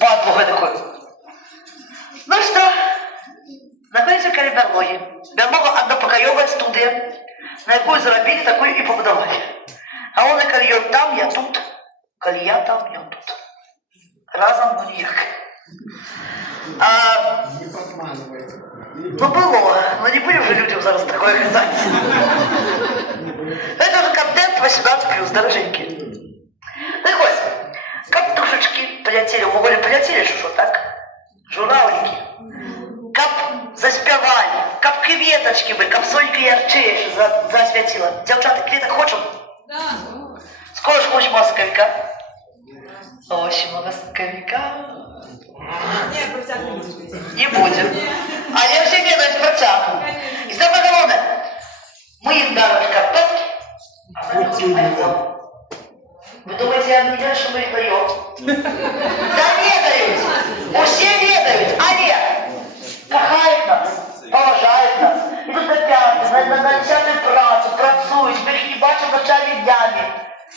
Падлу такой. Ну что, находится каля берлоги. Берлога однопокоевая студия. На якую заробили, такую и побудовали. А он и колье там, я тут. Колья там, я тут. Разом, но ніяк. Ну было, но не будем же людям зараз такое казать. Это же контент 18+, дороженьки. прилетели, в вагоне прилетели, что так? Журавлики. Каб заспявали, каб кветочки были, каб сонька ярчейше засвятила. Девчата, кветок хочем? Да. Скоро ж хочешь московика? Ось московика. Не будем. А я все ведаю про цапу. И самое главное, мы им дарим картошки, а сами будем айфон. Вы думаете, я не знаю, что мы даем? Да ведают! Все ведают, а нет! Кохают нас, поважають нас, ідуть на п'ятницю, на начальну працю, працюють, ми їх не бачимо навчальні днями.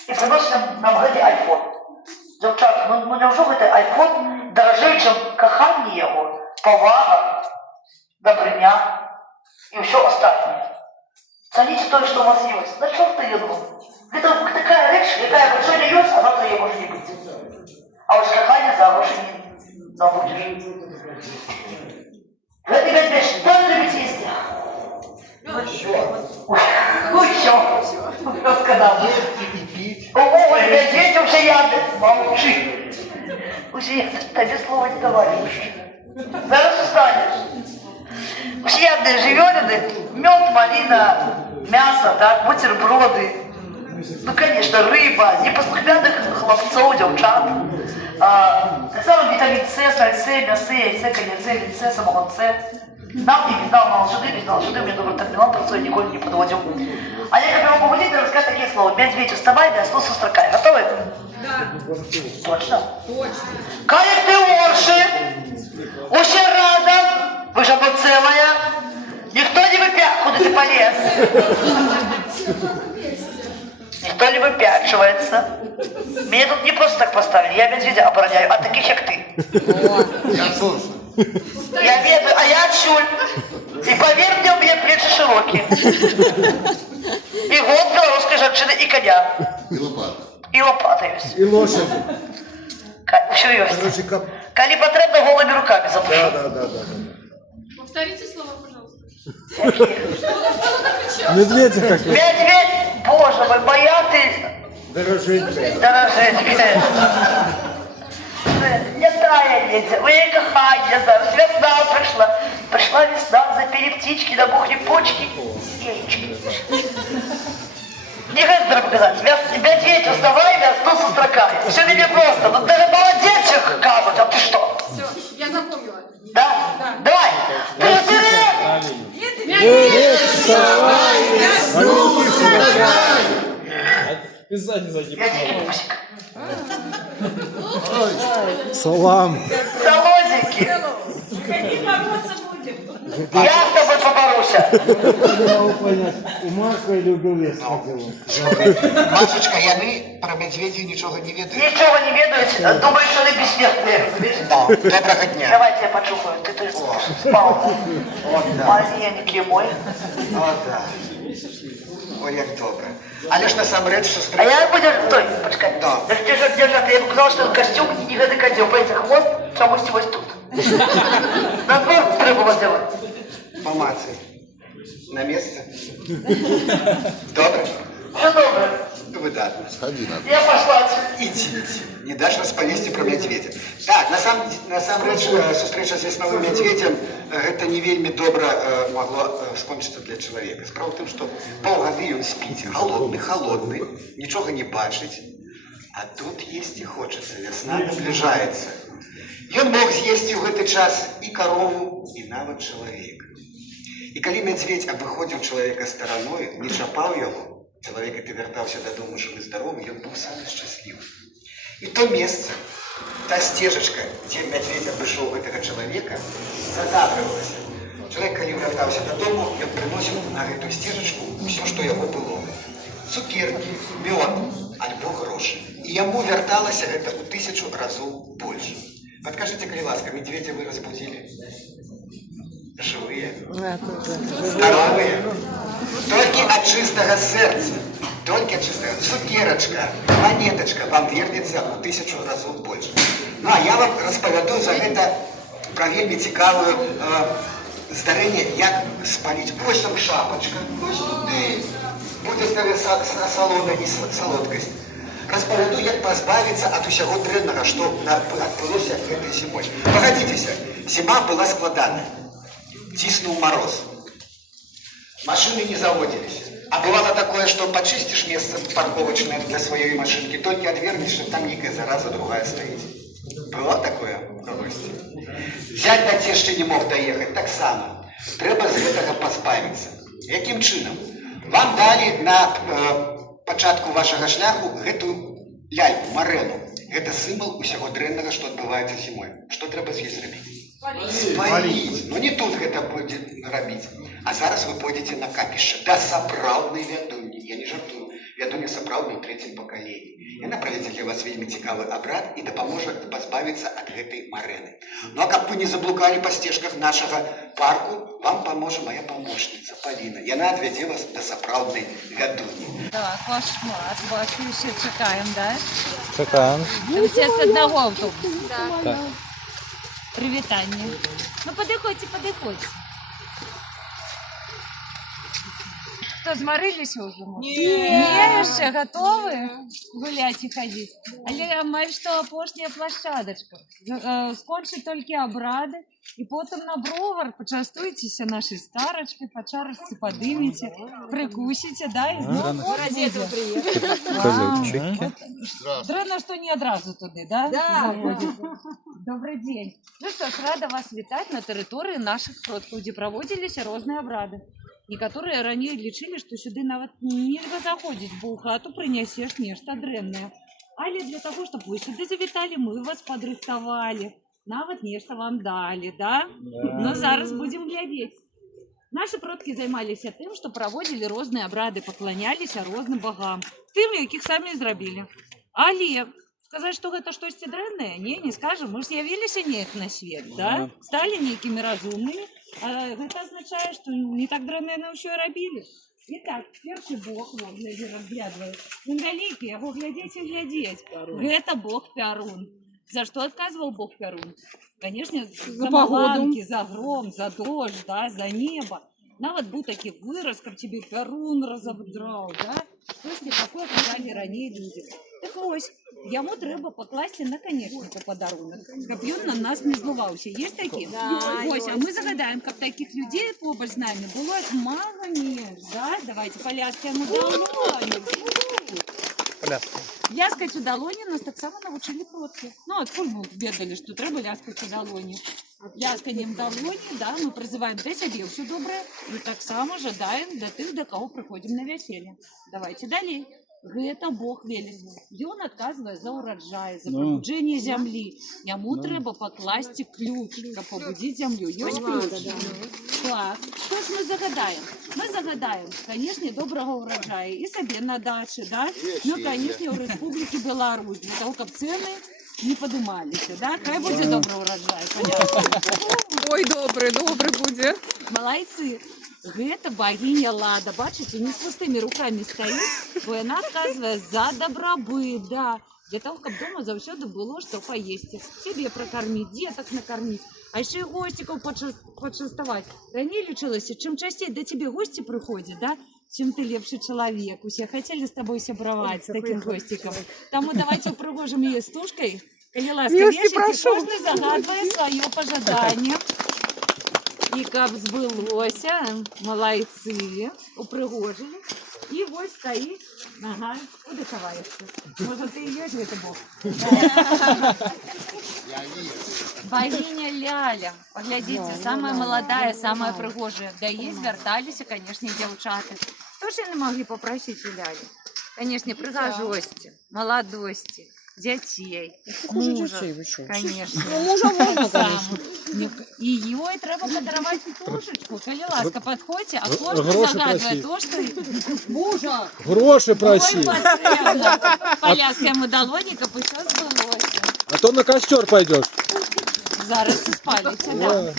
І приносять нам гэты айфон. Дівчата, ну невже гэты айфон дорожей, чим кохання його, повага, добриня и все остальное. Цените то, что у вас есть. На что ты еду? Это такая речь, какая вот сегодня есть, а завтра ее может не быть. А вот кохание за больше не забудешь. В этой гаде что вы любите есть? Ну еще. Рассказал. Ой, медведь уже яды. Молчи. Уже тебе слова не товарищ. Зараз устанешь. Всеядные живёрины, мед, малина, мясо, так, бутерброды. Ну, конечно, рыба, непослухмяных хлопцов, девчат. Так само витамин С, сальце, мясо, яйце, коньяце, винце, самогонце. Нам не бедал, мало сюда, мне добрый терминал, про свой никого не подводил. А я как могу выйти и рассказать такие слова. Медведь, вставай, да, снос устракай. Готовы? Да. Точно? Точно. Калик ты орши, уще рада, вы же одно целое. Никто не выпят, куда ты полез. Никто не выпячивается. Меня тут не просто так поставили, я медведя обороняю, а таких как ты. Я тоже. Я ведаю, а я отчуль. И поверь мне, у меня плечи широкие. И год белорусской женщины, и коня. И лопата. И лопата есть. И лошади. Все есть. Короче, как... Коли потребно, голыми руками запущу. Да. Повторите слова, пожалуйста. Медведя как Медведь, боже мой, моя ты... дороженькая. Дороженькая. Не таяніться, моє кохання зараз, весна прийшла. Прийшла весна, запели птички, набухли почки, яички. Не хочу тебе показать, медведь, уставай, весну сустракай. Все не просто, ну даже молодецах кажут, а ты что? Все, я запомнила. Да? Давай. Медведь, вставай, весну сустракай. Ты сзади Медведь, пусик. Салам. Солоденький. Я с тобой поборуся. Не могу понять, у Марка или у Белеса хотела? Машечка, яны про медведей ничего не ведают. Ничего не ведают, думают, что они бессмертные. Да, доброго дня. Давайте я почухаю, ты спал. Маленький мой. О, да. Ой, як добре. Але ж насамрэч, що А я буду... Стой, почекай. Да. Держать, я бы сказал, что это костюм и не гэты костюм. Понимаете, хвост, чомусь вось тут. На двор треба было сделать. Помацай. На месте? Добре? Все добре. Выдатно. Сходи на. Я пошла. Идите. Не дашь распалісці про медведя. Так, насамрэч, сустрэча з весновым медведем, гэта не вельмі добра могло скончыцца для чалавека. Справа ў тым, што паўгады ён спіць, холодны, нічога не бачыць, а тут есці хочацца, вясна набліжаецца. Ён мог з'есці ў гэты час і карову, і нават чалавека. І калі мядзведзь абыходзіў чалавека стараною, не чапаў яго, чалавек, і ты вяртаўся дадому жывы здаровы, ён быў самы шчаслівы. И то место, та стежечка, где медведь обошел этого человека, загадывалась. Человек, когда вертался додому, он приносил на эту стежечку все, что его было. Цукерки, мед, альбо гроши. И ему верталось это в 1000 разов больше. Подкажите, коли ласка, медведя вы разбудили? Живые, здоровые, только от чистого сердца. Только чистая цукерочка, монеточка вам вернется в 1000 разов больше. Ну, а я вам распавяду за это про вельмі цікавое здарэнне, як спалить. Вось там шапочка, вось туды. Будет солода и солодкость. Распавяду, як пазбавіцца ад усяго дрэннага, што адбылося гэтай зімой. Пагадзіцеся, зіма была складаная. Ціснуў мароз. Машины не заводились. А бывало такое, что почистишь место парковочное для своей машинки, только отвернешься, там некая зараза другая стоит. Было такое в гости? Взять до цешчы не мог доехать, так само. Трэба з гэтага пазбавіцца. Якім чынам? Вам далі на пачатку вашага шляху гэтую ляльку, марэну. Гэта сімвал усяго дрэннага, што адбываецца зімой. Што трэба з ёй зрабіць? Спаліць. Ну не тут гэта будзе рабіць. А зараз вы пойдзеце на капішча да сапраўднай вядунні. Я не жартую. Вядуня сапраўдная ў трэцім пакаленні. Яна правядзе для вас вельмі цікавы абрад і дапаможа пазбавіцца ад гэтай марэны. Ну а каб вы не заблукалі па сцежках нашага парку, вам паможа моя памочніца Паліна. Яна адвядзе вас да сапраўднай вядуні. Так, ваш мат, бачу, ще чекаємо, да? Чекаем. Все з одного автобуса. Так. Привітання. Ну, подиходьте. Что, змарились уже? Не, ще готовы гулять и ходить. Але май что апошняя площадочка. Скончить тільки обряди, і потім на бровар почастуйтеся нашей старочкой, по чарочці подымите, прикусите, да, и знову ради этого приехали. Дрэнно, что не одразу туди, да? Да. Добрый день. Ну что ж, рада вас вітать на території наших продків, де проводилися різні обряди. Некоторые ранее лічили, что сюда нават нельга заходить, бо у хату принесешь нечто дрэнное. Але для того, чтобы вы сюда завитали, мы вас подрыхтовали. Нават нечто вам дали, да? Но зараз будем глядеть. Наши продки займались тем, что проводили разные обряды, поклонялись разным богам. Тым, яких сами зрабили. Але сказать, что это что-то дрэнное, не скажем. Мы ж з'явилися неяк на свет, да? Стали некими разумными. А это означает, что не так дрэнное нам еще и рабили. Итак, перший бог, разглядывает. Он великий, его глядеть и глядеть. Это бог Перун. За что отказывал бог Перун? Конечно, за маланки, за гром, за дождь, да, за небо. Нават был такий вырос, как тебе Перун разобдрал, да? Слушайте, какое казали ранее люди. Так ось, яму треба покласти наконечнику подарунок, каб ён на нас не збываўся. Есть такі? Да, ось, а мы загадаем, каб таких людей побач з нами было як мага менш, да? Давайте поляскаем у далоні. Ляскать у далоні нас так само навучили продки. Ну, откуль мы ведали, что треба ляскать у далоні? Лясканнем далоні, да, мы призываем до себе все доброе и так само жадаем до тых, до кого приходим на веселье. Давайте далей. Гэта Бог Велес. Ён адказвае за ураджай, за пробуджэнне зямлі. Яму трэба пакласці ключ, каб пабудзіць зямлю. Ёсць ключ? Так. Што ж мы загадаем? Мы загадаем, канешне, добрага ураджая і сабе на дачы, да? Ну, канешне, ў Рэспублікі Беларусь, для того, каб цэны не падымаліся, да? Хай будзе добры ураджай, понятно? Ой, добрый будзе. Малайцы. Гэта богиня Лада, бачите, не с пустыми руками стоит, бо она отказывает за добробыт, да. Для того, каб дома заўсёды было что поесть. Себе прокормить, деток накормить, а еще и гостиков почастовать. Ранее лічылася, чым часцей до тебе гости приходят, да, чем ты лепший человек. Усе хотели с тобой сябраваць с таким гостиком. Тому давайте упрыгожим ее стужкой. Калі ласка, вешайте, кожны загадвае свое пожаданне. І каб збылося, малайцы, упрыгожили. І вось стаіць, ага, удыхаваешься. Может, ты и ёсць гэта Бог? Богиня Ляля, поглядите, самая молодая, самая прыгожая. Да и звярталіся, конечно, дзяўчаты. Што ж яны могли попросить у Ляли? Конечно, прыгажосці, маладосці, дзяцей, мужа, конечно. Ну, мужа можно, конечно. И ей треба подаровать тушечку. Калі ласка, подходите, а кожны загадывает то, что мужа. Гроши проси. Поляскаем у далоника, пусть все сбылося. А то на костер пойдешь. Зараз и спалится, да.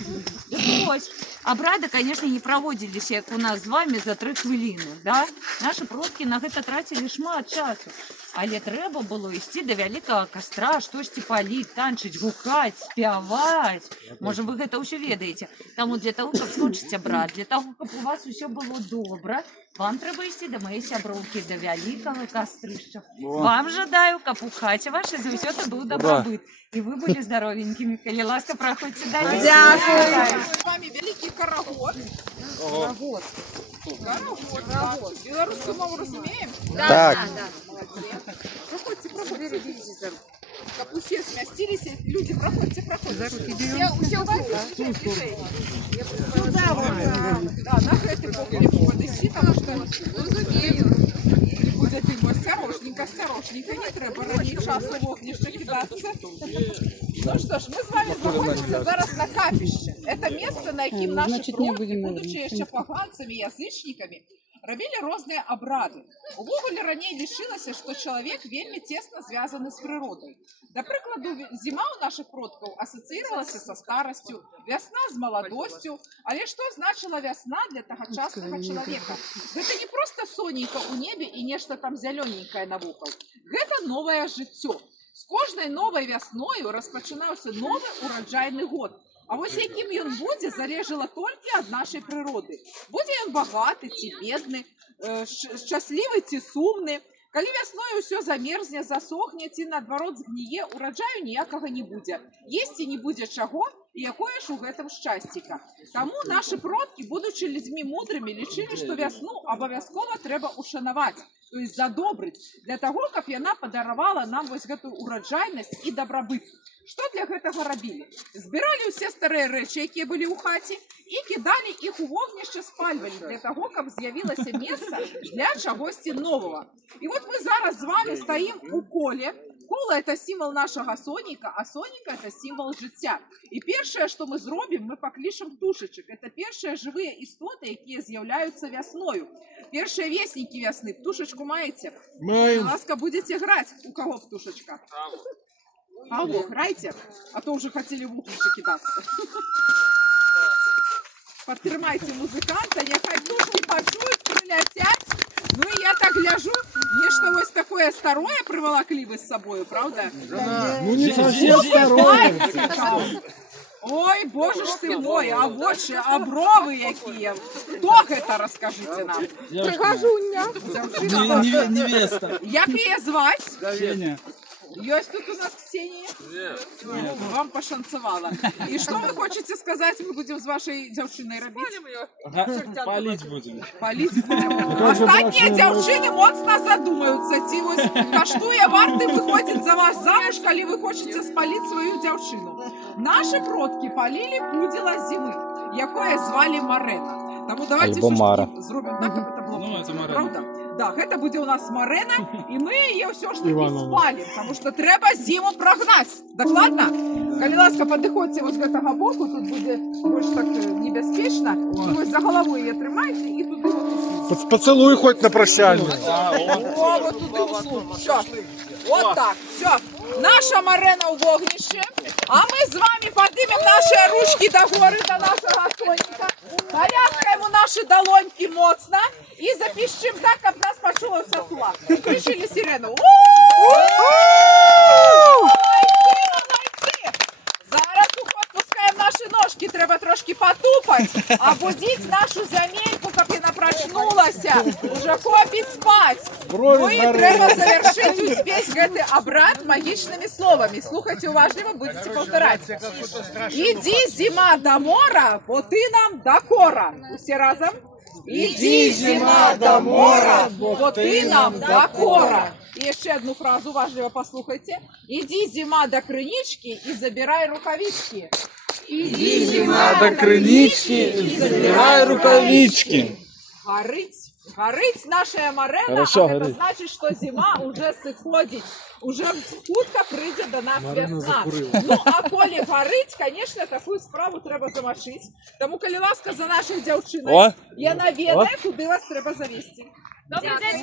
Ось. Обряды, конечно, не проводились, как у нас с вами, за 3 хвилины, да? Наши продки на это тратили шмат часу. Але трэба было ісці да вялікага кастра, штосьці паліць, танчыць, гукаць, спяваць. Можа, вы гэта ўсё ведаеце. Таму для таго, каб скончыць абрад, для таго, каб у вас усё было добра, вам трэба ісці да маёй сяброўкі, да вялікага кастрышча. Вам жадаю, каб у хаце вашай заўсёды быў дабрабыт. І вы былі здаровенькімі. Калі ласка, праходзьце далей. Дякую. З вами великий карагод. Карагод. Карагод. Белорусскую мову разумеем? Так. Проходите, проходите. Как все сместились, люди, проходите. Все у вас движение. Туда вот. Да, на гэты бок не подойти, потому что разумею. Будет им осторожненько, не треба ранее часу в огнище кидаться. Ну что ж, мы с вами находимся зараз на капище. Это место, на яким наши предки, будучи еще поганцами, язычниками, робили розныя абрады. Увогуле раней лічылася, што чалавек вельмі цесна звязаны з прыродай. Да прыкладу, зіма ў нашых продкаў асацыіравалася са старасцю, вясна з маладосцю, але што значыла вясна для тагачаснага чалавека? Гэта не проста сонейка ў небе і нешта там зялёненькае навокал. Гэта новае жыццё. З кожнай новай вясною распачынаўся новы ураджайны год. А вось якім ён будзе, залежала толькі ад нашай прыроды. Будзе ён багаты ці бедны, шчаслівы ці сумны. Калі вясною ўсё замерзне, засохне ці наадварот згніе, ураджаю ніякага не будзе. Есці не будзе чаго, і якое ж у гэтым шчасціка. Таму нашы продкі, будучы людзьмі мудрымі, лічылі, што вясну абавязкова трэба ушанаваць, то есть задобрыць, для таго, каб яна падаравала нам вось гэтую ураджайнасць і дабрабыт. Што для гэтага рабілі? Збіралі ўсе старыя рэчы, якія былі ў хаце, і кідалі іх у вогнішча, спальвалі для таго, каб з'явілася месца для чагосьці новага. І вот мы зараз з вами стаім у коле. Кола – это символ нашага сонейка, а сонейка – это символ жыцця. І першае, што мы зробім, мы паклічам птушачак. Это першыя жывыя істоты, якія з'яўляюцца вясною. Першыя веснікі вясны. Птушачку маеце? Маем. Ласка, будете граць. У кого птушачка? Алло, грайте, а то уже хотели в укрыше кидаться. Падтрымайце музыканта, няхай птушкі пачуюць, прыляцяць. Ну і я так гляжу, нешта вось такое старое прывалаклі вы з сабою, правда? Ну не совсем старое. Ой, боже ж ты мой, а вочы, а бровы якія. Хто гэта, раскажыце нам? Прыгажуня. Невеста. Як яе зваць? Ксения. Есть тут у нас Ксения? Нет. Вам пошанцевало. И что вы хотите сказать, мы будем с вашей девчиной робить? Палить будем. Палить будем. Остальные девчины моцно задумаются. Ці вось каштуе варты выходит за вас замуж, коли вы хотите спалить свою девчину. Наши продки палили пудила зимы, якое звали Марена. Тому давайте все зробим так, как это было. Ну, это Марена. Правда? Да, гэта будзе у нас Марена, і мы яе ўсё ж таки спалім, потому что трэба зіму прагнаць. Дакладна? Калі ласка, падыходзьце вось гэтага боку, тут будзе больш так небяспечна. Вось за галаву яе трымайце і туды вот. Поцелуй хоть на прощание. О, вот туды усунь. Все. Вот так. Все. Наша Марена у вогнішчы, а мы з вами падымем наши ручки до горы, до нашего сонька. Поляскаем у наши долоньки моцно и запишем так, как нас почула вся сула. Включили сирену. Зараз пускаем наши ножки, треба трошки потупать, а будить нашу земельку, как она прочнулась, уже хопить спать. Ну и треба завершить увесь гэты обряд магичными словами. Слухайте уважливо, будете повторять. Иди, зима, до мора, бо ты нам до кора. Все разом. Иди, зима, до мора, бо ты нам до кора. И еще одну фразу уважливо послухайте. Иди, зима, до крынички и забирай рукавички. Иди, зима, до крынички и забирай рукавички. Горить наша Марена, Хорошо, а это горить. значит, что зима уже сыходит, уже хутка придет до нас весна. Ну, а коли горить, конечно, такую справу треба замашить. Тому, коли ласка за нашей девчиной, я наведаю, куди вас треба завести. Добрый день,